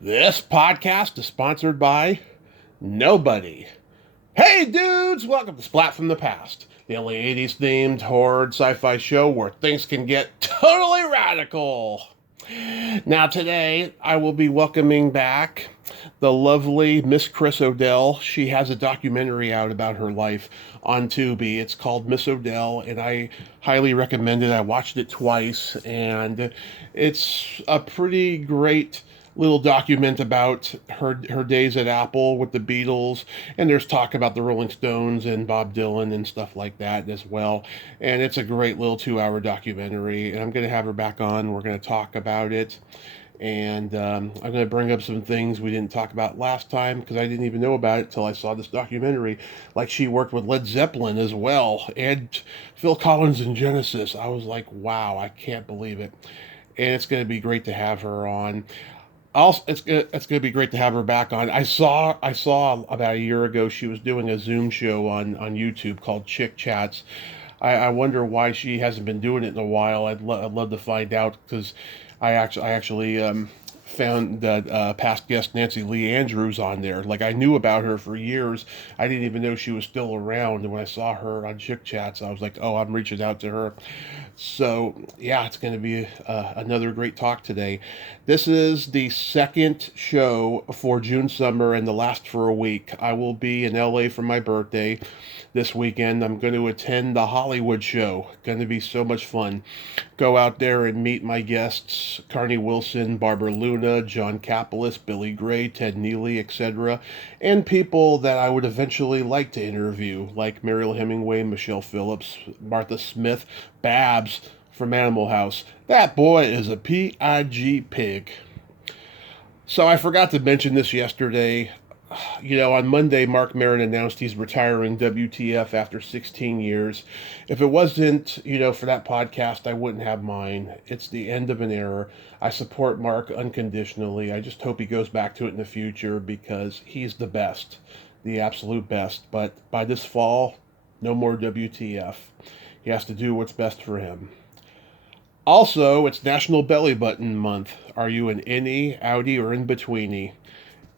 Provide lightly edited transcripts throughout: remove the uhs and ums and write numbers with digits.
This podcast is sponsored by nobody. Hey dudes, welcome to Splat from the Past, the only 80s themed horror sci-fi show where things can get totally radical. Now today I will be welcoming back the lovely Miss Chris O'Dell. She has a documentary out about her life on Tubi. It's called Miss O'Dell, and I highly recommend it. I watched it twice, and it's a pretty great little document about her days at Apple with the Beatles, and there's talk about the Rolling Stones and Bob Dylan and stuff like that as well. And it's a great little 2 hour documentary, and I'm going to have her back on. We're going to talk about it, and I'm going to bring up some things we didn't talk about last time because I didn't even know about it till I saw this documentary. Like, she worked with Led Zeppelin as well, and Phil Collins in Genesis. I was like, wow, I can't believe it. And it's going to be great to have her on. Also, it's gonna be great to have her back on. I saw about a year ago she was doing a Zoom show on YouTube called Chick Chats. I wonder why she hasn't been doing it in a while. I'd love to find out because I actually found that past guest Nancy Lee Andrews on there. Like, I knew about her for years. I didn't even know she was still around. And when I saw her on Chick Chats, I was like, oh, I'm reaching out to her. So yeah, it's going to be another great talk today. This is the second show for June Summer and the last for a week. I will be in LA for my birthday this weekend. I'm going to attend the Hollywood show. Going to be so much fun. Go out there and meet my guests: Carney Wilson, Barbara Luna, John Kapelis, Billy Gray, Ted Neely, etc., and people that I would eventually like to interview, like Mariel Hemingway, Michelle Phillips, Martha Smith, Babs from Animal House. That boy is a pig. So I forgot to mention this yesterday. On Monday, Mark Maron announced he's retiring WTF after 16 years. If it wasn't, for that podcast, I wouldn't have mine. It's the end of an era. I support Mark unconditionally. I just hope he goes back to it in the future because he's the best, the absolute best. But by this fall, no more WTF. He has to do what's best for him. Also, it's National Belly Button Month. Are you an innie, outie, or in betweenie?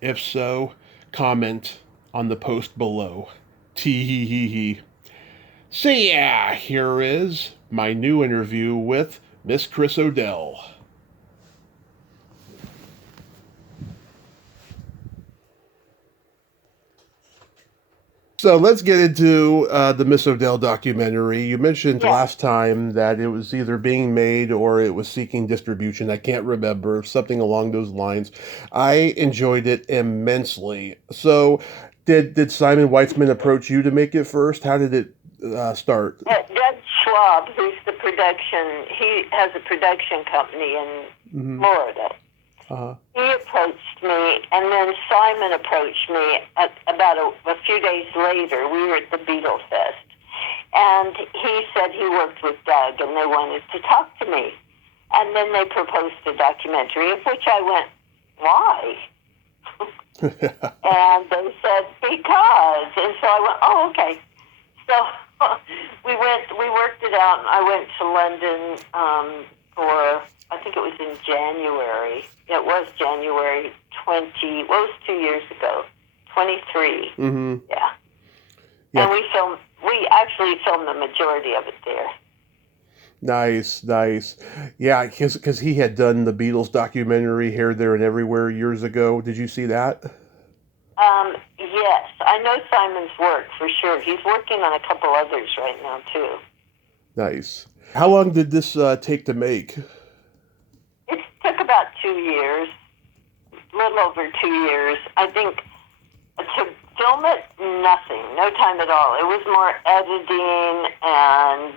If so, comment on the post below. Tee hee hee hee. So yeah, here is my new interview with Miss Chris O'Dell. So let's get into the Miss O'Dell documentary. You mentioned Yeah. last time that it was either being made or it was seeking distribution. I can't remember, something along those lines. I enjoyed it immensely. So, did Simon Weitzman approach you to make it first? How did it start? Doug Schwab, who's the production, he has a production company in Mm-hmm. Florida. Uh, He approached me, and then Simon approached me about a few days later. We were at the Beatles Fest, and he said he worked with Doug, and they wanted to talk to me. And then they proposed a documentary, of which I went, why? And they said, because. And so I went, oh, okay. So we worked it out, and I went to London for, I think it was in January. It was January 20, well, it was 2 years ago, 23. mm-hmm. Yeah. Yeah. And we actually filmed the majority of it there. Nice, nice. Yeah, because he had done the Beatles documentary Here, There, and Everywhere years ago. Did you see that? Yes, I know Simon's work for sure. He's working on a couple others right now, too. Nice. How long did this take to make? It took about 2 years, a little over 2 years. I think to film it, nothing, no time at all. It was more editing and,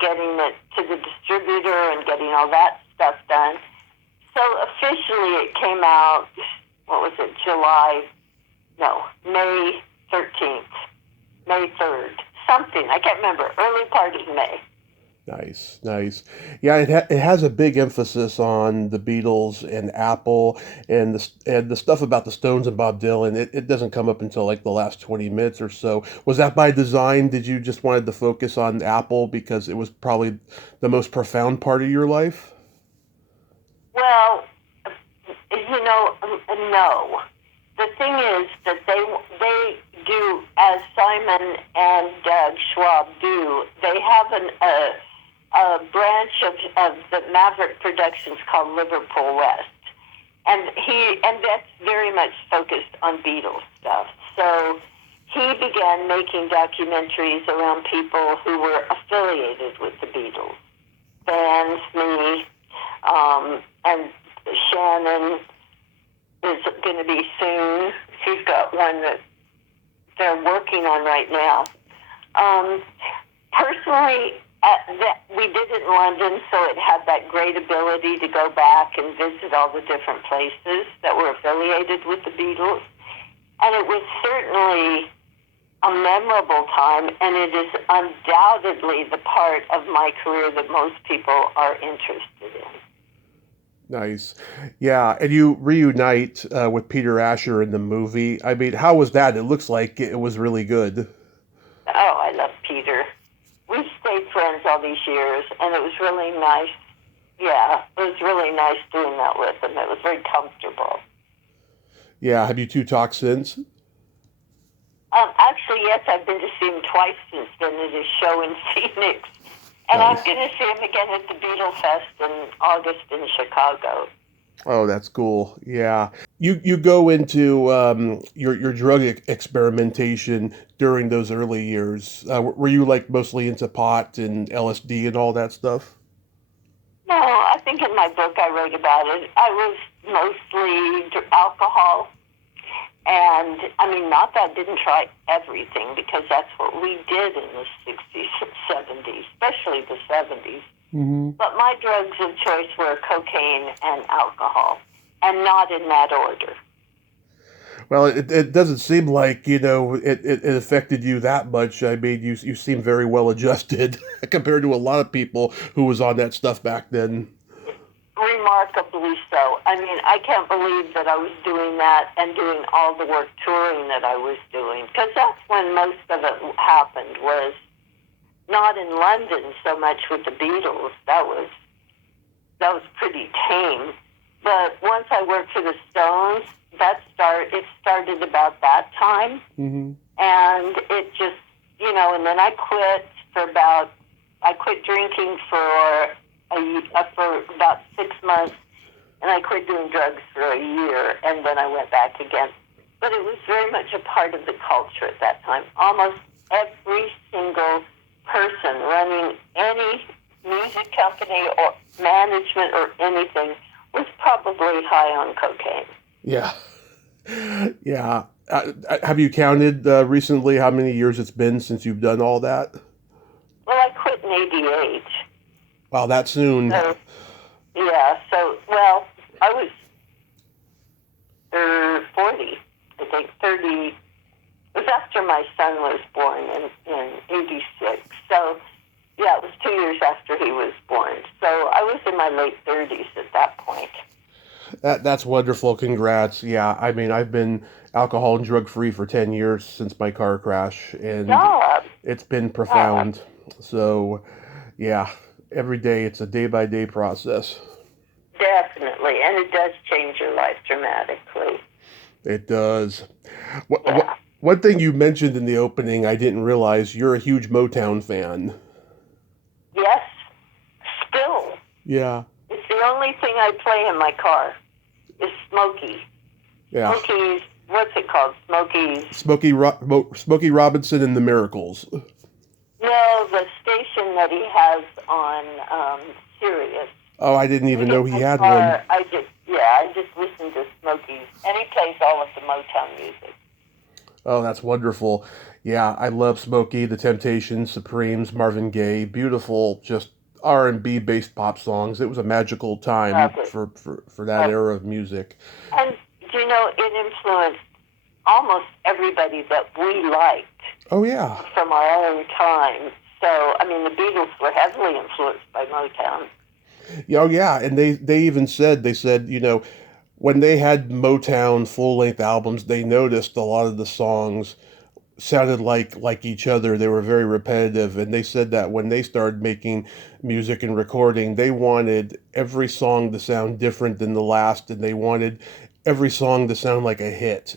getting it to the distributor and getting all that stuff done. So officially it came out, what was it, May 13th, May 3rd, something. I can't remember, early part of May. Nice, nice. Yeah, it has a big emphasis on the Beatles and Apple and the stuff about the Stones and Bob Dylan. It doesn't come up until like the last 20 minutes or so. Was that by design? Did you just wanted to focus on Apple because it was probably the most profound part of your life? Well, No. The thing is that they do, as Simon and Doug Schwab do, they have a branch of the Maverick Productions called Liverpool West. And that's very much focused on Beatles stuff. So he began making documentaries around people who were affiliated with the Beatles. Fans, me, and Shannon is going to be soon. She's got one that they're working on right now. Personally, we did it in London, so it had that great ability to go back and visit all the different places that were affiliated with the Beatles. And it was certainly a memorable time, and it is undoubtedly the part of my career that most people are interested in. Nice. Yeah, and you reunite with Peter Asher in the movie. I mean, how was that? It looks like it was really good. Oh, I love Peter. We stayed friends all these years, and it was really nice. Yeah, it was really nice doing that with him. It was very comfortable. Yeah, have you two talked since? Actually, yes, I've been to see him twice since then at his show in Phoenix. And Nice. I'm going to see him again at the Beatle Fest in August in Chicago. Oh, that's cool. Yeah. You go into your drug experimentation during those early years. Were you like mostly into pot and LSD and all that stuff? No, I think in my book I wrote about it. I was mostly alcohol. And, I mean, not that I didn't try everything, because that's what we did in the 60s and 70s, especially the 70s. Mm-hmm. But my drugs of choice were cocaine and alcohol, and not in that order. Well, it doesn't seem like, it affected you that much. I mean, you seem very well adjusted compared to a lot of people who was on that stuff back then. Remarkably so. I mean, I can't believe that I was doing that and doing all the work touring that I was doing, because that's when most of it happened, was not in London so much with the Beatles. That was pretty tame. But once I worked for the Stones, it started about that time. Mm-hmm. And it just, and then I quit drinking for about 6 months, and I quit doing drugs for a year, and then I went back again. But it was very much a part of the culture at that time. Almost every single person running any music company or management or anything was probably high on cocaine. Yeah. Yeah. Have you counted recently how many years it's been since you've done all that? Well, I quit in 88. Wow, that soon. So, yeah, I was 40, I think, 30. It was after my son was born in 86. So, yeah, it was 2 years after he was born. So I was in my late 30s at that point. That's wonderful. Congrats. Yeah, I mean, I've been alcohol and drug free for 10 years since my car crash, and it's been profound. So, yeah, every day it's a day by day process. Definitely, and it does change your life dramatically. It does. One thing you mentioned in the opening, I didn't realize you're a huge Motown fan. Yes, still. Yeah. It's the only thing I play in my car is Smokey. Yeah. Smokey's, what's it called? Smokey Robinson and the Miracles. No, the station that he has on Sirius. Oh, I didn't even know he had one. I just listen to Smokey's, and he plays all of the Motown music. Oh, that's wonderful. Yeah, I love Smokey, The Temptations, Supremes, Marvin Gaye. Beautiful, just R&B based pop songs. It was a magical time for that era of music. And, it influenced almost everybody that we liked. Oh, yeah. From our own time. So, I mean, the Beatles were heavily influenced by Motown. Oh, yeah, and they even said, when they had Motown full-length albums, they noticed a lot of the songs sounded like each other. They were very repetitive, and they said that when they started making music and recording, they wanted every song to sound different than the last, and they wanted every song to sound like a hit.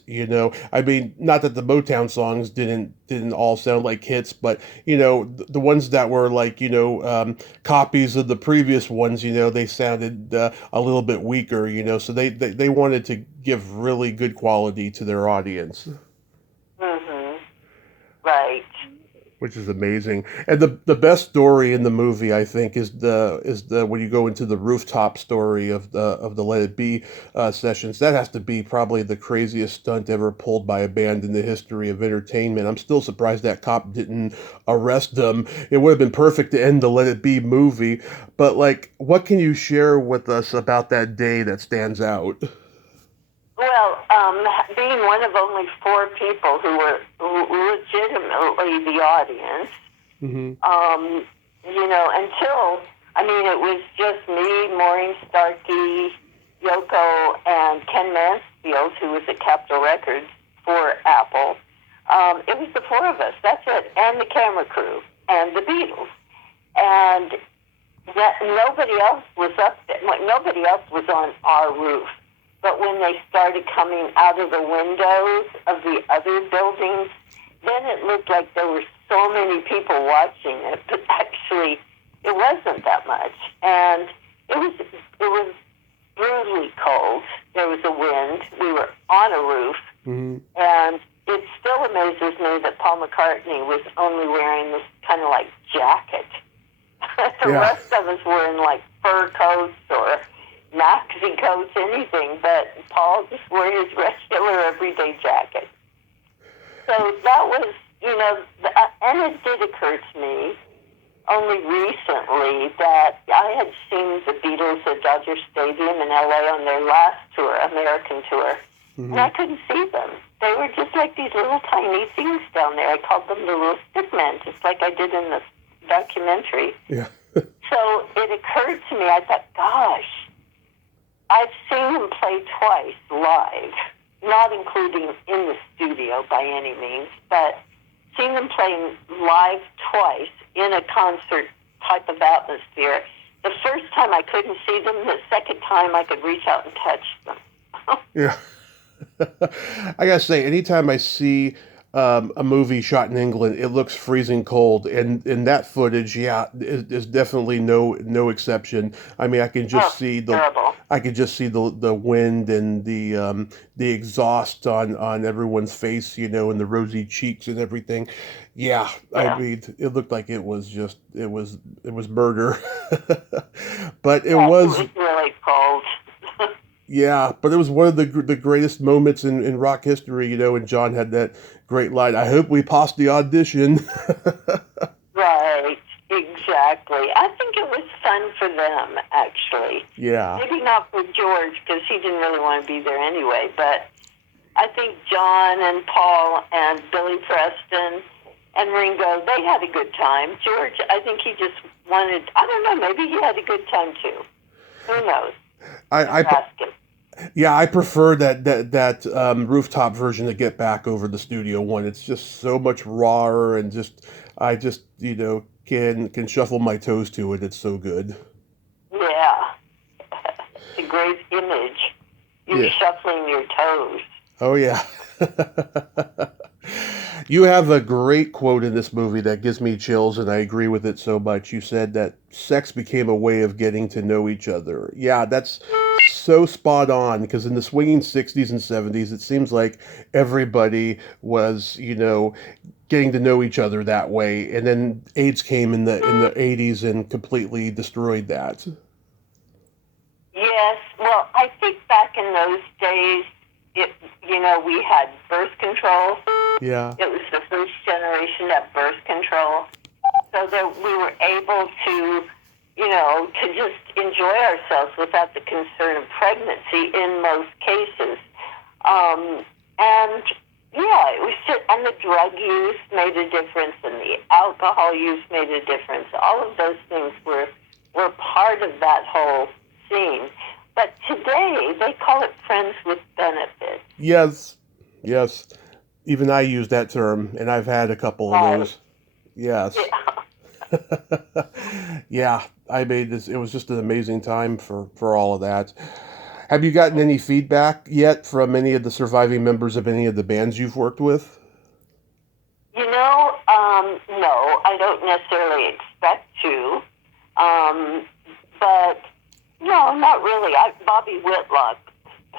I mean, not that the Motown songs didn't all sound like hits, but the ones that were like copies of the previous ones, they sounded a little bit weaker. So they wanted to give really good quality to their audience. Mhm. Right. Which is amazing. And the best story in the movie, I think, is the when you go into the rooftop story of the Let It Be sessions. That has to be probably the craziest stunt ever pulled by a band in the history of entertainment. I'm still surprised that cop didn't arrest them. It would have been perfect to end the Let It Be movie. But like, what can you share with us about that day that stands out? Well, being one of only four people who were legitimately the audience, Hmm. until, I mean, it was just me, Maureen Starkey, Yoko, and Ken Mansfield, who was at Capitol Records for Apple. It was the four of us, that's it, and the camera crew, and the Beatles. And that nobody else was up there. Nobody else was on our roof. But when they started coming out of the windows of the other buildings, then it looked like there were so many people watching it. But actually, it wasn't that much. And it was brutally cold. There was a wind. We were on a roof. Hmm. And it still amazes me that Paul McCartney was only wearing this kind of like jacket. The Yeah. rest of us were in like fur coats or maxi coats, anything, but Paul just wore his regular everyday jacket. So that was, and it did occur to me only recently that I had seen the Beatles at Dodger Stadium in LA on their last tour, American tour, Hmm. and I couldn't see them. They were just like these little tiny things down there. I called them the little stick men, just like I did in the documentary. Yeah. So it occurred to me, I thought, gosh, I've seen him play twice live, not including in the studio by any means, but seen them playing live twice in a concert type of atmosphere. The first time I couldn't see them, the second time I could reach out and touch them. Yeah. I gotta say, anytime I see a movie shot in England, it looks freezing cold, and that footage, yeah, is definitely no exception. I mean, Oh, terrible. I could just see the wind and the exhaust on everyone's face, and the rosy cheeks and everything. Yeah, I Yeah. mean, it looked like it was murder, but it Yeah, it was. was really cold. Yeah, but it was one of the greatest moments in rock history, and John had that great line. I hope we passed the audition. Right, exactly. I think it was fun for them, actually. Yeah, Maybe not for George, because he didn't really want to be there anyway, but I think John and Paul and Billy Preston and Ringo, they had a good time. George, I think he just wanted, I don't know, maybe he had a good time too. Who knows? I, Let's I ask him. yeah, I prefer that rooftop version to Get Back over the studio one. It's just so much rawer and just I just can shuffle my toes to it. It's so good. Yeah, it's a great image. You Yeah. shuffling your toes. Oh yeah. You have a great quote in this movie that gives me chills, and I agree with it so much. You said that sex became a way of getting to know each other. Yeah, that's so spot on because in the swinging 60s and 70s, it seems like everybody was, getting to know each other that way. And then AIDS came in the 80s and completely destroyed that. Yes, well, I think back in those days, we had birth control. Yeah. It was the first generation to have birth control. So that we were able to just enjoy ourselves without the concern of pregnancy in most cases. And yeah, it was just, and the drug use made a difference, and the alcohol use made a difference. All of those things were part of that whole scene. But today they call it friends with benefits. Yes. Yes. Even I use that term, and I've had a couple of Right. those. Yes. Yeah. Yeah, I made this. It was just an amazing time for all of that. Have you gotten any feedback yet from any of the surviving members of any of the bands you've worked with? No, I don't necessarily expect to. Um, but no, not really. Bobby Whitlock,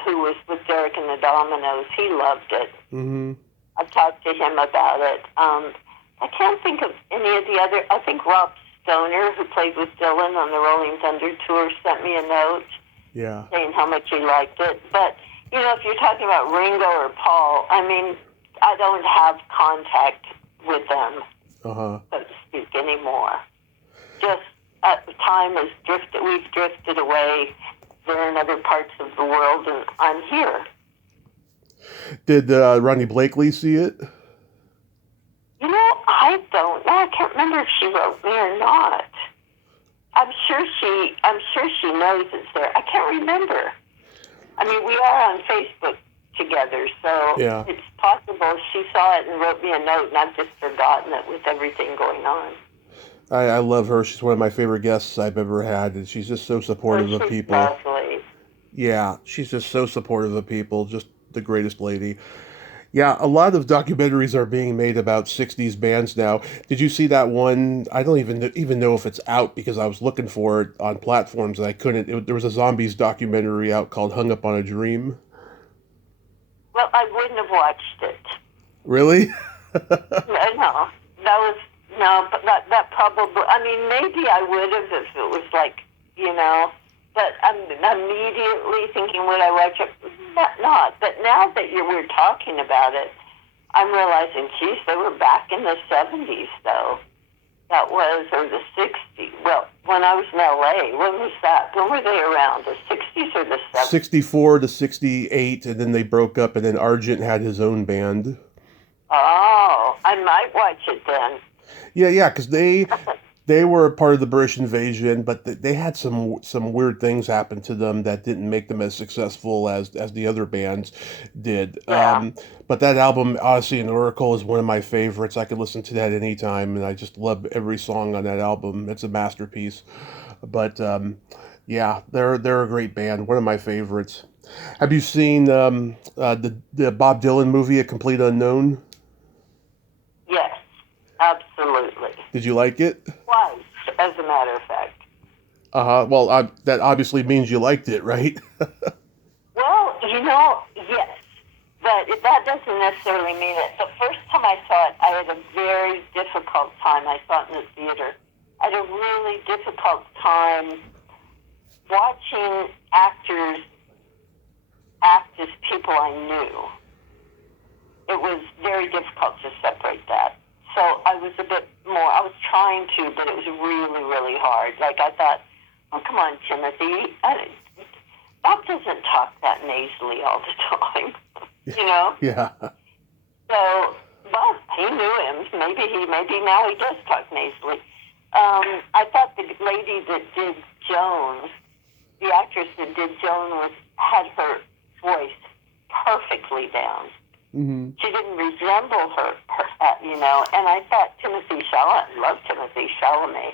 who was with Derek and the Dominoes, he loved it. Mm-hmm. I talked to him about it. I can't think of any of the other. I think Rob Stoner, who played with Dylan on the Rolling Thunder tour, sent me a note Yeah. saying how much he liked it. But, if you're talking about Ringo or Paul, I mean, I don't have contact with them, Uh-huh. so to speak, anymore. Just time has drifted, we've drifted away. They're in other parts of the world, and I'm here. Did Ronnie Blakely see it? I don't know. I can't remember if she wrote me or not. I'm sure she knows it's there. I can't remember. I mean, we are on Facebook together, so Yeah. it's possible she saw it and wrote me a note, and I've just forgotten it with everything going on. I love her. She's one of my favorite guests I've ever had, and she's just so So supportive of she's people. lovely. Yeah, she's just so supportive of people. Just the greatest lady. Yeah, a lot of documentaries are being made about 60s bands now. Did you see that one? I don't even know if it's out because I was looking for it on platforms and I couldn't. There was a zombies documentary out called Hung Up on a Dream. Well, I wouldn't have watched it. Really? No, that was no, but that probably. I mean, maybe I would have if it was like, But I'm immediately thinking, would I watch it? Not. But now that we're talking about it, I'm realizing, geez, they were back in the 70s, though. That was, or the 60s. Well, when I was in LA, when was that? When were they around? The 60s or the 70s? 64 to 68, and then they broke up, and then Argent had his own band. Oh, I might watch it then. Yeah, because they were a part of the British invasion, but they had some weird things happen to them that didn't make them as successful as the other bands did. Yeah. But that album, Odyssey and Oracle, is one of my favorites. I could listen to that anytime, and I just love every song on that album. It's a masterpiece. But yeah, they're a great band. One of my favorites. Have you seen the Bob Dylan movie, A Complete Unknown? Yes, absolutely. Did you like it? Twice, as a matter of fact. Uh-huh. Well, that obviously means you liked it, right? Well, yes. But that doesn't necessarily mean it. The first time I saw it, I had a very difficult time. I saw it in the theater. I had a really difficult time watching actors act as people I knew. It was very difficult to separate that. So I was I was trying to, but it was really, really hard. Like I thought, oh, come on, Timothy. Bob doesn't talk that nasally all the time, Yeah. So, well, he knew him. Maybe now he does talk nasally. I thought the lady that did Joan, the actress that did Joan, had her voice perfectly down. Mm-hmm. She didn't resemble her, and I thought I love Timothy Chalamet,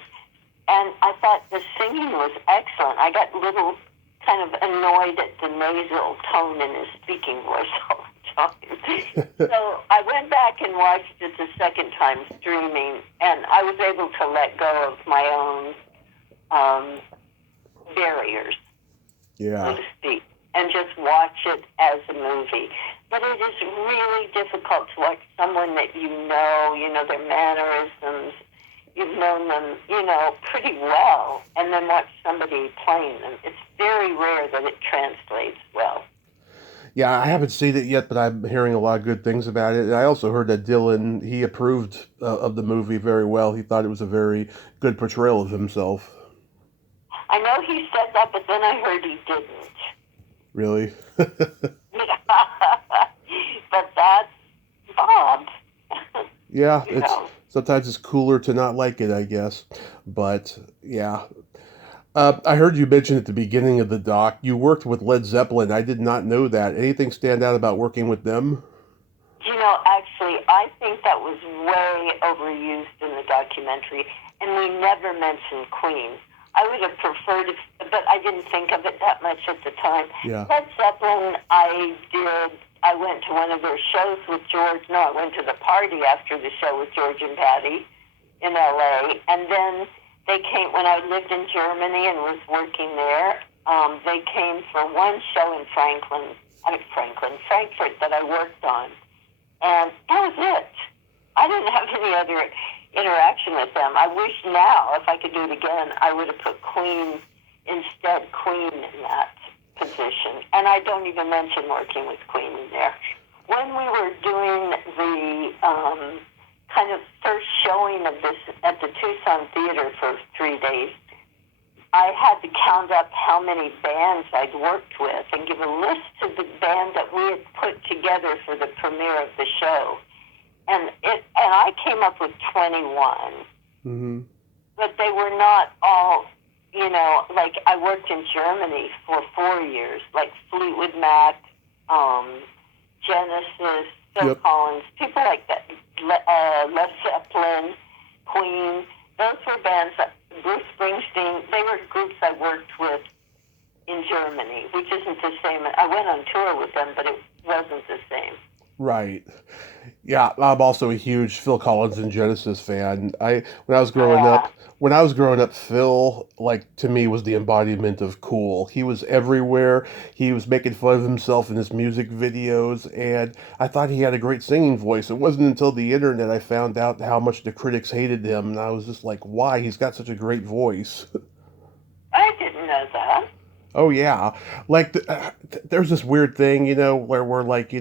and I thought the singing was excellent. I got a little kind of annoyed at the nasal tone in his speaking voice all the time. So I went back and watched it the second time streaming, and I was able to let go of my own barriers, Yeah. so to speak, and just watch it as a movie. But it is really difficult to watch someone that you know their mannerisms, you've known them, pretty well, and then watch somebody playing them. It's very rare that it translates well. Yeah, I haven't seen it yet, but I'm hearing a lot of good things about it. And I also heard that Dylan, he approved of the movie very well. He thought it was a very good portrayal of himself. I know he said that, but then I heard he didn't. Really? But that's Bob. Yeah, you know. sometimes it's cooler to not like it, I guess. But yeah. I heard you mention at the beginning of the doc you worked with Led Zeppelin. I did not know that. Anything stand out about working with them? Actually, I think that was way overused in the documentary, and we never mentioned Queen. I would have preferred it, but I didn't think of it that much at the time. Yeah. Led Zeppelin, I went to one of their shows with George. No, I went to the party after the show with George and Patty in L.A., and then they came, when I lived in Germany and was working there, they came for one show in Frankfurt that I worked on. And that was it. I didn't have any other interaction with them. I wish now, if I could do it again, I would have put Queen in that position. And I don't even mention working with Queen in there. When we were doing the kind of first showing of this at the Tucson Theater for 3 days, I had to count up how many bands I'd worked with and give a list of the band that we had put together for the premiere of the show. And I came up with 21. Mm-hmm. But they were not all, like I worked in Germany for 4 years, like Fleetwood Mac, Genesis, Phil Collins, people like that, Led Zeppelin, Queen. Those were bands that Bruce Springsteen, they were groups I worked with in Germany, which isn't the same. I went on tour with them, but it wasn't the same. Right. Yeah, I'm also a huge Phil Collins and Genesis fan. When I was growing up, Phil, like, to me, was the embodiment of cool. He was everywhere. He was making fun of himself in his music videos, and I thought he had a great singing voice. It wasn't until the internet I found out how much the critics hated him, and I was just like, why? He's got such a great voice. I didn't know that. Oh yeah, like there's this weird thing, where we're like,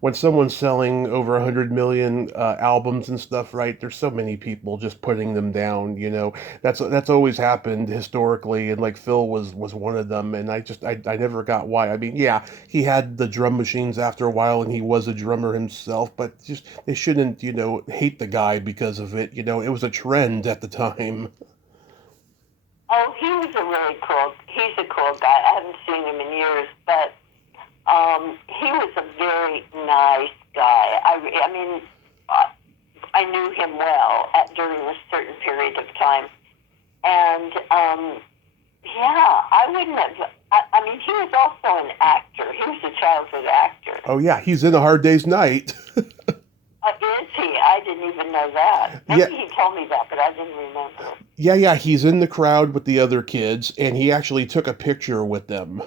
when someone's selling over 100 million albums and stuff, right? There's so many people just putting them down, That's always happened historically, and like Phil was one of them, and I never got why. I mean, yeah, he had the drum machines after a while, and he was a drummer himself, but just they shouldn't, hate the guy because of it. It was a trend at the time. Oh, he's a cool guy. I haven't seen him in years, but he was a very nice guy. I knew him well during a certain period of time. And, I wouldn't have, he was also an actor. He was a childhood actor. Oh, yeah, he's in A Hard Day's Night. Is he? I didn't even know that. Maybe he told me that, but I didn't remember. Yeah, he's in the crowd with the other kids, and he actually took a picture with them.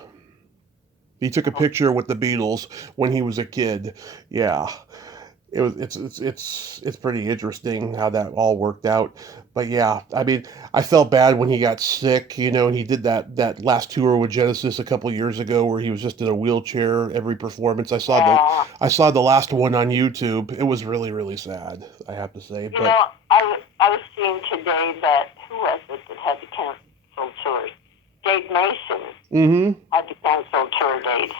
He took a picture with the Beatles when he was a kid. Yeah. It's pretty interesting how that all worked out. But yeah, I felt bad when he got sick, and he did that last tour with Genesis a couple years ago where he was just in a wheelchair every performance. I saw the last one on YouTube. It was really, really sad, I have to say. I was seeing today that, who was it that had to cancel tours? Dave Mason had to cancel tour dates.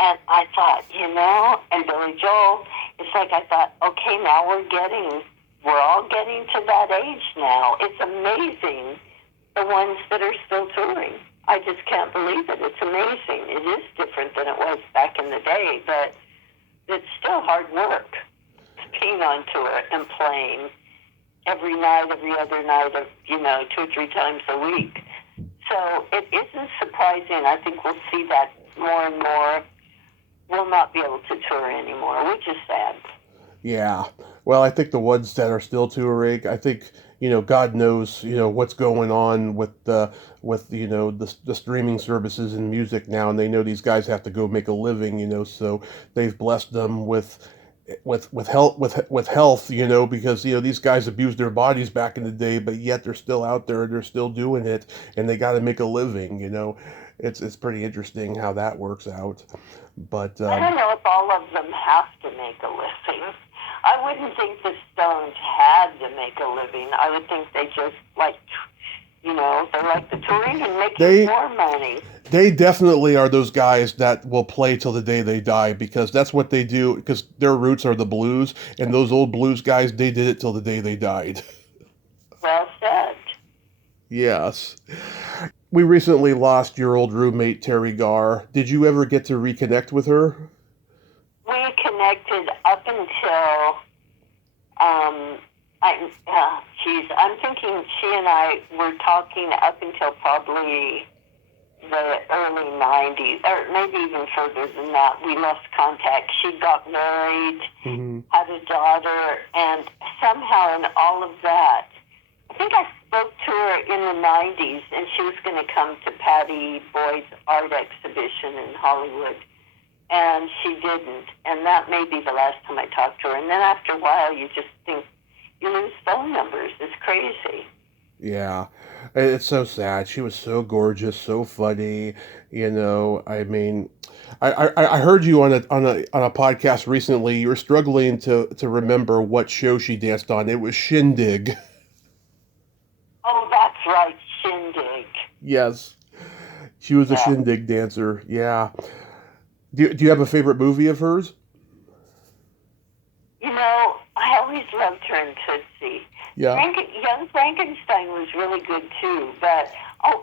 And I thought, and Billy Joel, it's like I thought, okay, now we're all getting to that age now. It's amazing, the ones that are still touring. I just can't believe it. It's amazing. It is different than it was back in the day, but it's still hard work being on tour and playing every night, every other night, 2 or 3 times a week. So it isn't surprising. I think we'll see that more and more. We'll not be able to tour anymore, which is sad. Yeah. Well, I think the ones that are still touring, I think, God knows, what's going on with the streaming services and music now, and they know these guys have to go make a living, so they've blessed them with health, because these guys abused their bodies back in the day, but yet they're still out there and they're still doing it, and they got to make a living. It's pretty interesting how that works out. But I don't know if all of them have to make a living. I wouldn't think the Stones had to make a living. I would think they just they like the touring and making more money. They definitely are those guys that will play till the day they die, because that's what they do, because their roots are the blues, and those old blues guys, they did it till the day they died. Well said. Yes. We recently lost your old roommate, Terry Garr. Did you ever get to reconnect with her? We connected up until, I'm thinking she and I were talking up until probably the early 90s, or maybe even further than that. We lost contact. She got married, had a daughter, and somehow in all of that, I think I spoke to her in the 90s, and she was going to come to Patty Boyd's art exhibition in Hollywood, and she didn't. And that may be the last time I talked to her. And then after a while, you just think you lose phone numbers. It's crazy. Yeah, it's so sad. She was so gorgeous, so funny. I mean, I heard you on a podcast recently. You were struggling to remember what show she danced on. It was Shindig. Oh, that's right, Shindig. Yes, she was a Yeah. Shindig dancer. Yeah. Do you have a favorite movie of hers? I always loved her in Tootsie. Yeah. Young Frankenstein was really good too, but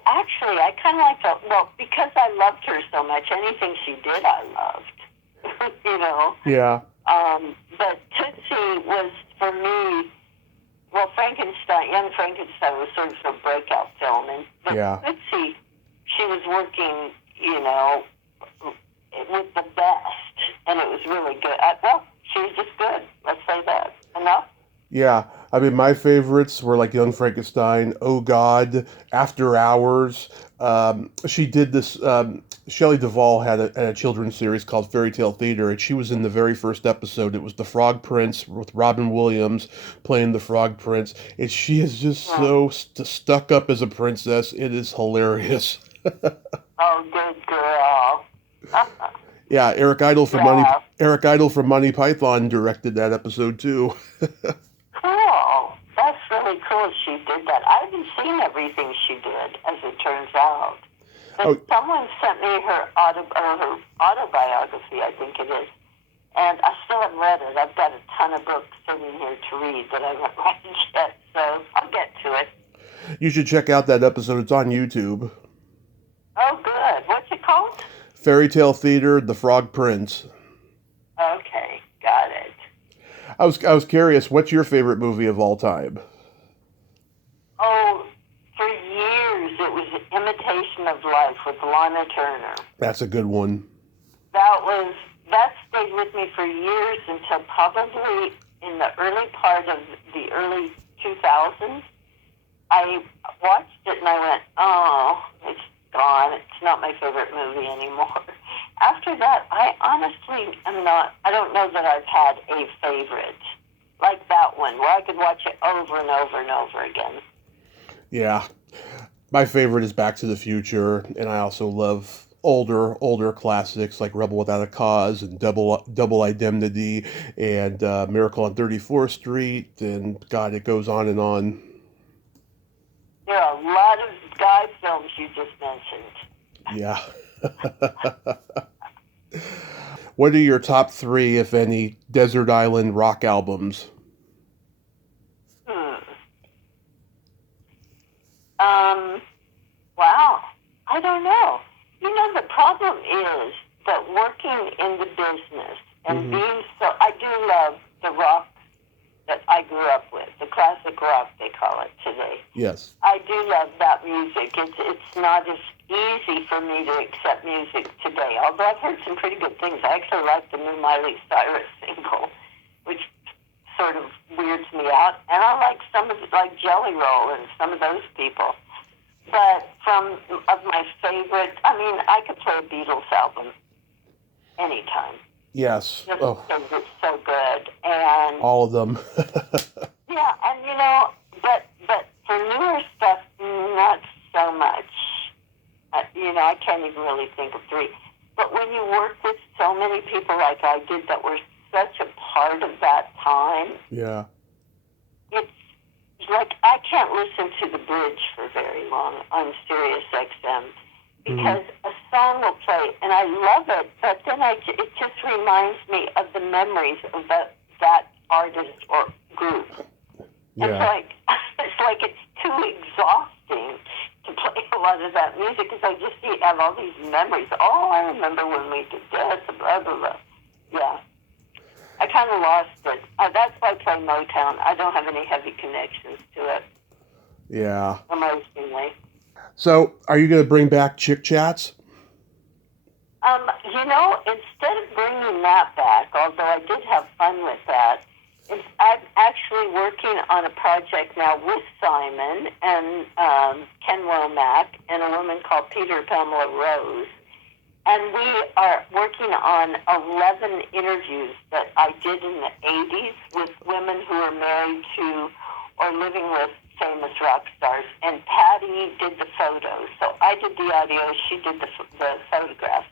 actually, I kind of liked her. Well, because I loved her so much, anything she did, I loved. Yeah. But Tootsie was for me. Well, Young Frankenstein was sort of a breakout film, but Yeah. Tootsie, she was working, with the best, and it was really good. She was just good. Let's say that. Enough? Yeah, I mean, my favorites were like Young Frankenstein, Oh God, After Hours. She did this. Shelley Duvall had a children's series called Fairy Tale Theater, and she was in the very first episode. It was The Frog Prince with Robin Williams playing the Frog Prince, and she is just so stuck up as a princess. It is hilarious. Oh, good girl. Yeah, Eric Idle from Yeah. Monty Python directed that episode too. Cool. That's really cool she did that. I haven't seen everything she did, as it turns out. But someone sent me her autobiography, I think it is. And I still haven't read it. I've got a ton of books sitting here to read that I haven't read yet, so I'll get to it. You should check out that episode. It's on YouTube. Oh, good. What's it called? Fairy Tale Theater, The Frog Prince. Okay, got it. I was curious, what's your favorite movie of all time? Oh, for years it was Imitation of Life with Lana Turner. That's a good one. That stayed with me for years until probably in the early part of the early 2000s. I watched it and I went, oh, it's gone. It's not my favorite movie anymore. After that, I honestly I don't know that I've had a favorite like that one where I could watch it over and over and over again. Yeah. My favorite is Back to the Future, and I also love older classics like Rebel Without a Cause and Double Indemnity and Miracle on 34th Street, and God, it goes on and on. There are a lot of guy films you just mentioned. Yeah. What are your top three, if any, desert island rock albums? Wow. I don't know. The problem is that working in the business and being I do love the rock that I grew up with, the classic rock they call it today. Yes. I do love that music. It's not as easy for me to accept music today, although I've heard some pretty good things. I actually like the new Miley Cyrus single, which sort of weirds me out. And I like some of like Jelly Roll and some of those people. But of my favorite, I could play a Beatles album anytime. Yes. It's so good. And all of them. yeah, and but for newer stuff, not so much. I can't even really think of three. But when you work with so many people like I did that were such a part of that time, yeah, it's like I can't listen to The Bridge for very long on Sirius XM because a song will play and I love it, but then it just reminds me of the memories of that artist or group. Yeah. It's like it's too exhausting to play a lot of that music because I just have all these memories. Oh, I remember when we did this, blah, blah, blah. Yeah. kind of lost it. That's why I play Motown. I don't have any heavy connections to it. Yeah. Emotionally. So, are you going to bring back Chick Chats? Instead of bringing that back, although I did have fun with that, I'm actually working on a project now with Simon and Ken Womack and a woman called Peter Pamela Rose. And we are working on 11 interviews that I did in the 80s with women who are married to or living with famous rock stars. And Patty did the photos. So I did the audio, she did the photographs.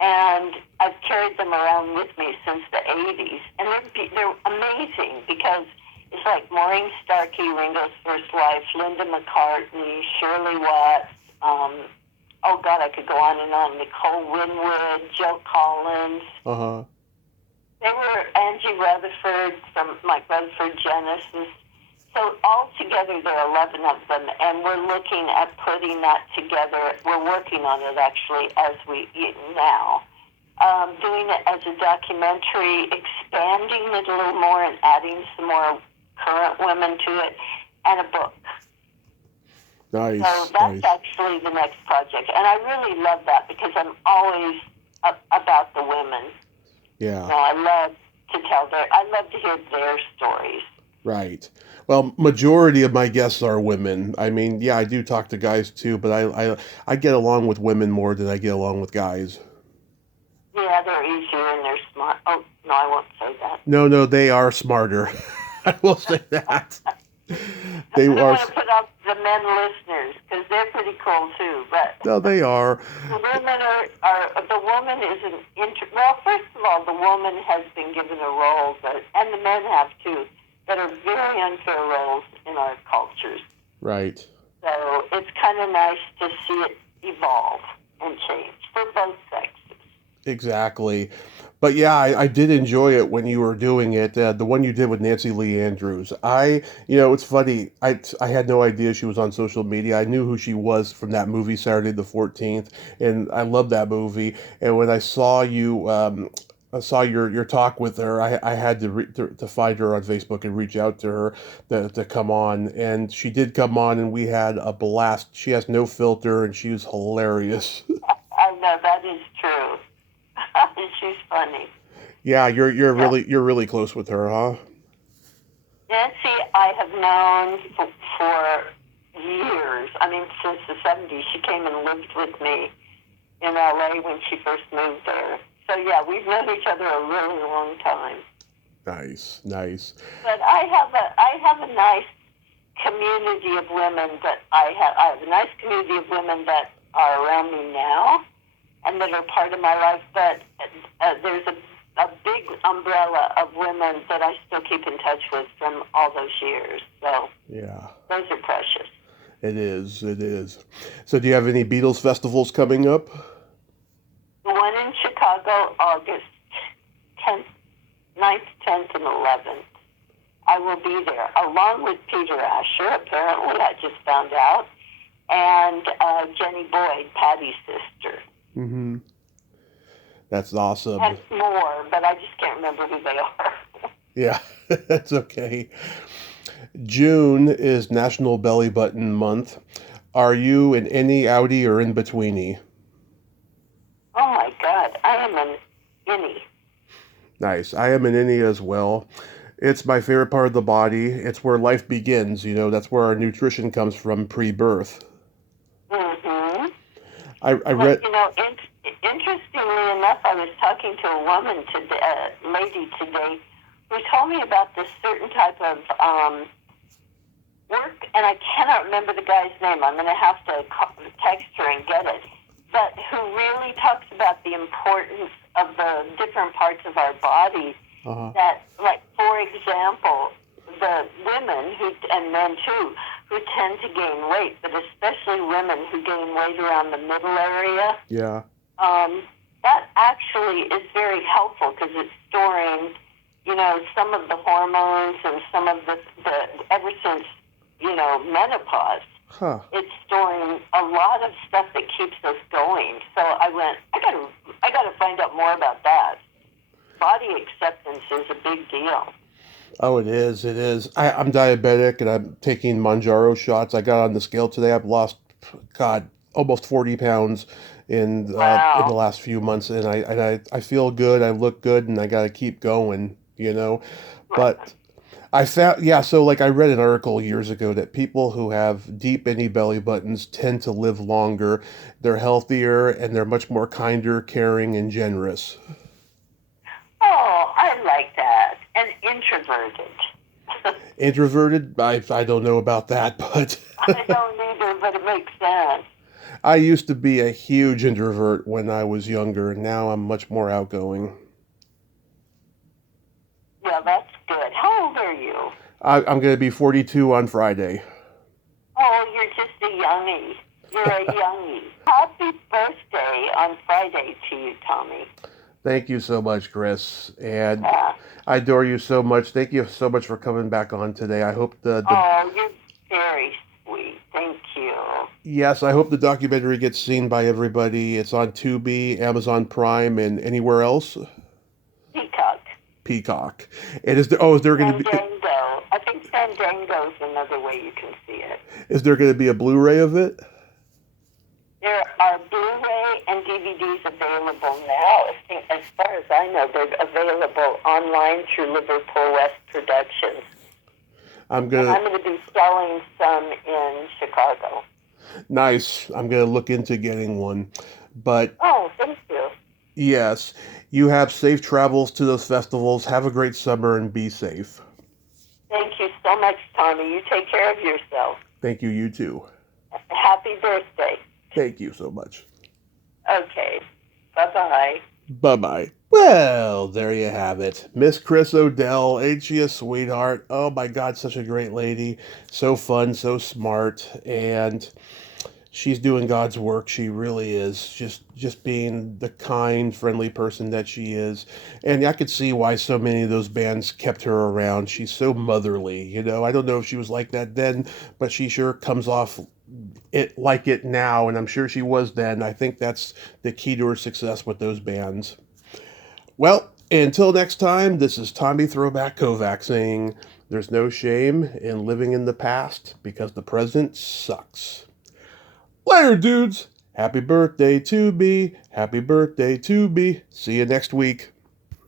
And I've carried them around with me since the 80s. And they're amazing because it's like Maureen Starkey, Ringo's first wife, Linda McCartney, Shirley Watts, oh God, I could go on and on. Nicole Winwood, Joe Collins. Uh-huh. They were Angie Rutherford from Mike Rutherford Genesis. So all together, there are 11 of them, and we're looking at putting that together. We're working on it, actually, as we now. Doing it as a documentary, expanding it a little more and adding some more current women to it, and a book. Nice. So that's actually the next project. And I really love that because I'm always about the women. Yeah. I love to hear their stories. Right. Well, majority of my guests are women. I mean, yeah, I do talk to guys too, but I get along with women more than I get along with guys. Yeah, they're easier and they're smart. Oh, no, I won't say that. No, they are smarter. I will say that. They I don't are. want to put up the men listeners because they're pretty cool too. But No, they are. the women the woman is well, first of all, the woman has been given a role and the men have too, that are very unfair roles in our cultures. Right. So it's kind of nice to see it evolve and change for both sexes. Exactly. But yeah, I did enjoy it when you were doing it. The one you did with Nancy Lee Andrews. It's funny. I had no idea she was on social media. I knew who she was from that movie Saturday the 14th, and I love that movie. And when I saw you, I saw your talk with her. I had to find her on Facebook and reach out to her to come on, and she did come on, and we had a blast. She has no filter, and she was hilarious. I know that is true. She's funny. Yeah, you're really close with her, huh? Nancy, I have known for years. I mean, since the 70s. She came and lived with me in LA when she first moved there. So yeah, we've known each other a really long time. Nice. But I have a nice community of women that I have a nice community of women that are around me now and that are part of my life, but there's a big umbrella of women that I still keep in touch with from all those years. So yeah, those are precious. It is. So do you have any Beatles festivals coming up? The one in Chicago, August 10th, 9th, 10th, and 11th. I will be there, along with Peter Asher, apparently, I just found out, and Jenny Boyd, Patty's sister. Mm-hmm. That's awesome. And more, but I just can't remember who they are. Yeah, that's okay. June is National Belly Button Month. Are you an innie, outie, or in-betweenie? Oh, my God. I am an innie. Nice. I am an innie as well. It's my favorite part of the body. It's where life begins. That's where our nutrition comes from pre-birth. Mm-hmm. I read... Interestingly enough, I was talking to a woman today, lady today, who told me about this certain type of work, and I cannot remember the guy's name. I'm going to have to text her and get it. But who really talks about the importance of the different parts of our body. Uh-huh. That, like, for example, the women and men too, who tend to gain weight, but especially women who gain weight around the middle area. Yeah. That actually is very helpful because it's storing, some of the hormones and some of the ever since, menopause. Huh. It's storing a lot of stuff that keeps us going. So I went, I gotta find out more about that. body acceptance is a big deal. Oh, it is. It is. I'm diabetic and I'm taking Manjaro shots. I got on the scale today. I've lost, God, almost 40 pounds in the Wow. last few months, and I feel good. I look good, and I got to keep going. You know, but I found, yeah. So like I read an article years ago that people who have deep any belly buttons tend to live longer. They're healthier and they're much more kinder, caring, and generous. Oh, I like that. And introverted. Introverted, I don't know about that, but I don't either, but it makes sense. I used to be a huge introvert when I was younger. Now I'm much more outgoing. Yeah, that's good. How old are you? I'm going to be 42 on Friday. Oh, you're just a youngie. You're a youngie. Happy birthday on Friday to you, Tommy. Thank you so much, Chris. And Yeah. I adore you so much. Thank you so much for coming back on today. I hope the Oh, you're very sweet. Thank you. yes, I hope the documentary gets seen by everybody. It's on Tubi, Amazon Prime, and anywhere else. Peacock. Peacock. And is there going to be Fandango. I think Fandango's another way you can see it. is there going to be a Blu-ray of it? There are Blu-ray and DVDs available now. As far as I know, they're available online through Liverpool West Productions. I'm And gonna I'm going to be selling some in Chicago. Nice. I'm gonna look into getting one. But Oh, thank you. yes, you have safe travels to those festivals. Have a great summer and be safe. Thank you so much, Tommy. You take care of yourself. Thank you, you too. Happy birthday. Thank you so much. Okay. Bye-bye. Bye bye. Well, there you have it. Miss Chris O'Dell, ain't she a sweetheart? Oh my God, such a great lady. So fun, so smart, and she's doing God's work. She really is. Just being the kind, friendly person that she is. And I could see why so many of those bands kept her around. She's so motherly, you know. I don't know if she was like that then, but she sure comes off it like it now, and I'm sure she was then. I think that's the key to her success with those bands. Well, until next time, this is Tommy Throwback Kovac saying there's no shame in living in the past because the present sucks. Later, dudes! Happy birthday to me. Happy birthday to me. See you next week.